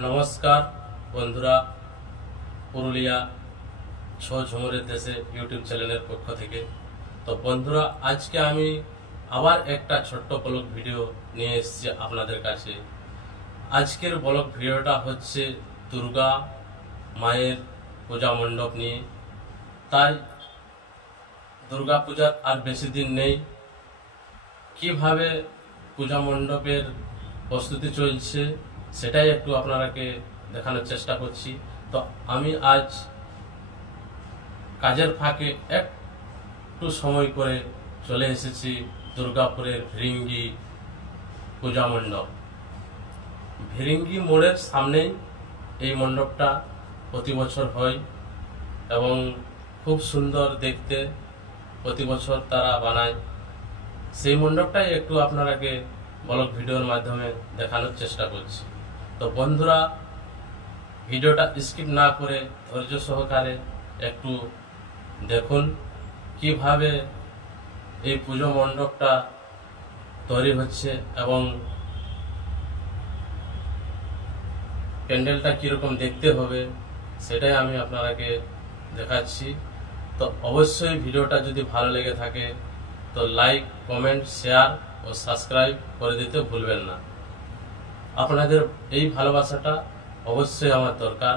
নমস্কার বন্ধুরা, পুরুলিয়া ছ ঝুমুরের দেশে ইউটিউব চ্যানেলের পক্ষ থেকে। তো বন্ধুরা, আজকে আমি আবার একটা ছোট্ট ব্লগ ভিডিও নিয়ে এসেছি আপনাদের কাছে। আজকের ব্লগ ভিডিওটা হচ্ছে দুর্গা মায়ের পূজা মণ্ডপ নিয়ে। তাই দুর্গা পূজার আর বেশি দিন নেই, কিভাবে পূজা মণ্ডপের প্রস্তুতি চলছে সেটাই একটু আপনারাকে দেখানোর চেষ্টা করছি। তো আমি আজ কাজের ফাঁকে একটু সময় করে চলে এসেছি দুর্গাপুরের ভিরিঙ্গি পূজা মণ্ডপ। ভিরিঙ্গি মোড়ের সামনেই এই মণ্ডপটা প্রতি বছর হয় এবং খুব সুন্দর দেখতে প্রতি বছর তারা বানায়। সেই মণ্ডপটাই একটু আপনারাকে ব্লগ ভিডিওর মাধ্যমে দেখানোর চেষ্টা করছি। তো বন্ধুরা, ভিডিওটা স্কিপ না করে ধৈর্য সহকারে একটু দেখুন কিভাবে এই পুজো মণ্ডপটা তৈরি হচ্ছে এবং প্যান্ডেলটা কীরকম দেখতে হবে সেটাই আমি আপনারাকে দেখাচ্ছি। তো অবশ্যই ভিডিওটা যদি ভালো লেগে থাকে তো লাইক, কমেন্ট, শেয়ার ও সাবস্ক্রাইব করে দিতে ভুলবেন না। আপনাদের এই ভালোবাসাটা অবশ্যই আমার দরকার,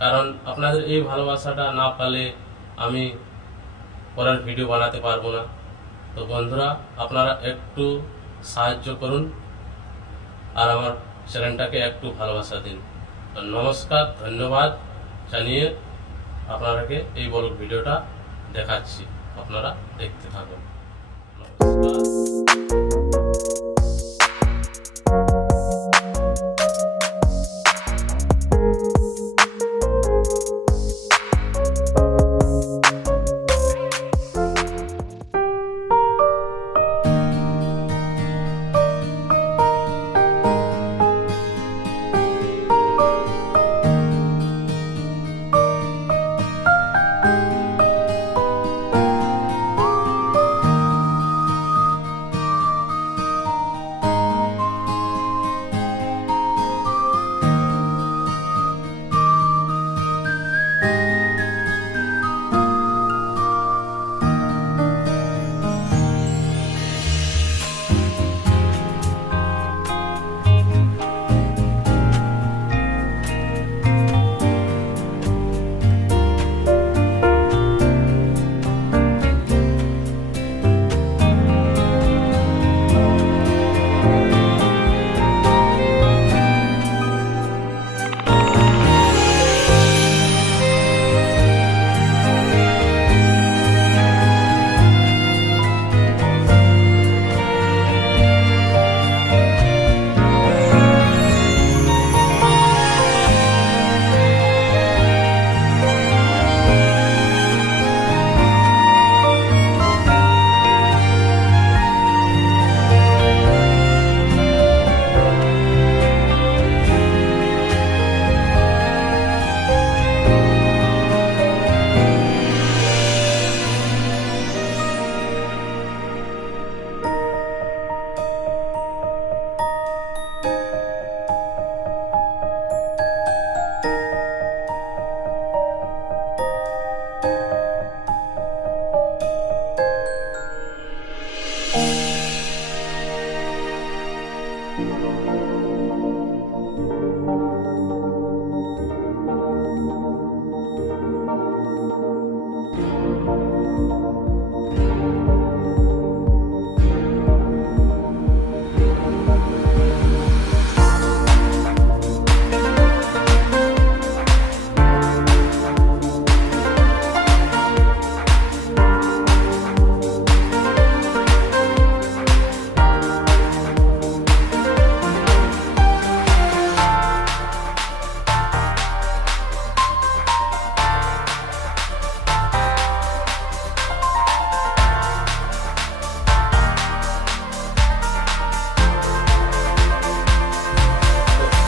কারণ আপনাদের এই ভালোবাসাটা না পেলে আমি পরের ভিডিও বানাতে পারবো না। তো বন্ধুরা, আপনারা একটু সাহায্য করুন আর আমার চ্যানেলটাকে একটু ভালোবাসা দিন। তো নমস্কার, ধন্যবাদ জানিয়ে আপনারাকে এই ব্লগ ভিডিওটা দেখাচ্ছি, আপনারা দেখতে থাকুন।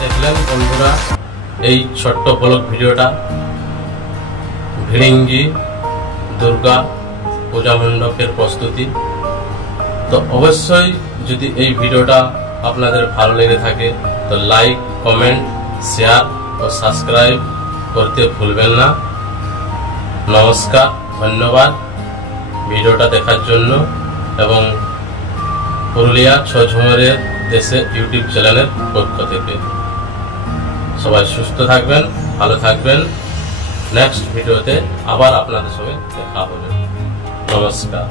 দেখলেন বন্ধুরা এই ছোট্ট ব্লগ ভিডিওটা ভিরিঙ্গি দুর্গা পূজা মণ্ডপের প্রস্তুতি। তো অবশ্যই যদি এই ভিডিওটা আপনাদের ভালো লেগে থাকে তো লাইক, কমেন্ট, শেয়ার ও সাবস্ক্রাইব করতে ভুলবেন না। নমস্কার, ধন্যবাদ ভিডিওটা দেখার জন্য এবং পুরুলিয়া ছোঝুমরের দেশে ইউটিউব চ্যানেলের পক্ষ থেকে সবাই সুস্থ থাকবেন, ভালো থাকবেন। নেক্সট ভিডিওতে আবার আপনাদের সঙ্গে দেখা হবে। নমস্কার।